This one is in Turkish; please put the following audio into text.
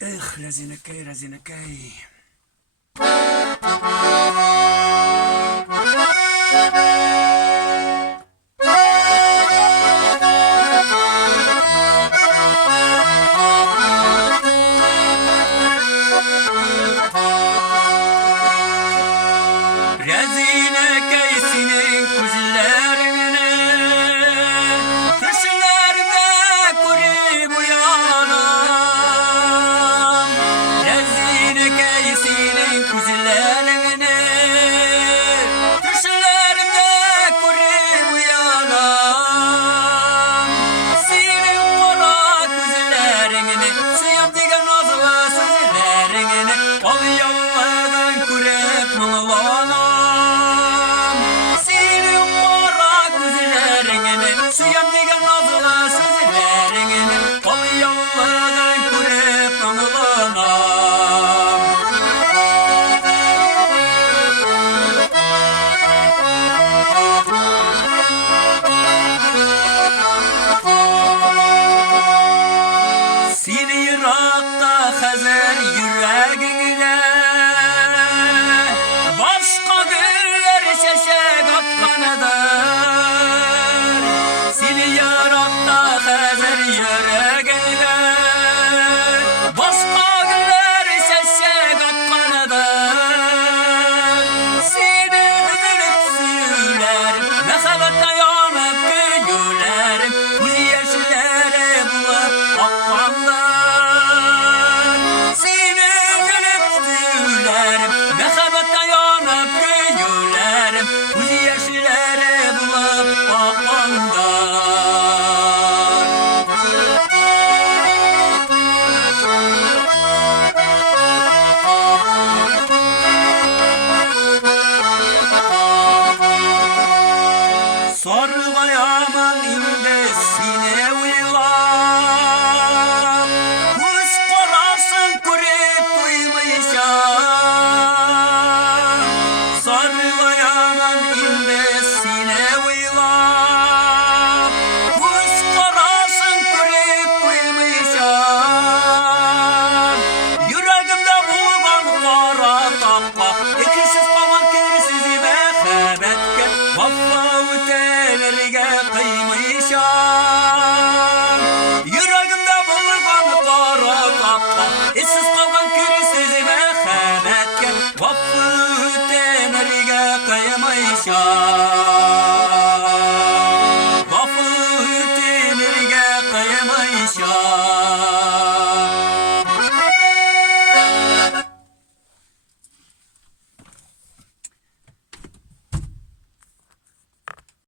Rezinekey, rezinekey. Rezinekey senin kuzilerine, düşlerde kurib uyanam. Rezinekey senin kuzilerine, düşlerde kurib uyanam. Senin kara kuzilerine, sıyam digen nazlı sözlerine, ol yollardan kurib mulanam. Suyam digen nazlı sözlerine, ol yollardan kurib anılanam. Seni Irak'ta Hazar yüreğine, başka güller şeşek atkanıdır. Seni Irak'ta Hazar yüreğine, başka güller şeşek atkanıdır. Seni üzülüp süyülerim, mehabetle yanıp güyülerim, bu yeşillere bulup akkanlar. Seni üzülüp süyülerim, mehabetle yanıp güyülerim, bu yeşillere bulup akkanlar. Sarılayaman indesine uylar, kuz korasın kurip duymayacağım. Sarılayaman indesine uylar, kuz korasın kurip duymayacağım. Yüreğimde bulgan kara tapka, ikisiz kalan kirsiz mehabetke, valla ötelerge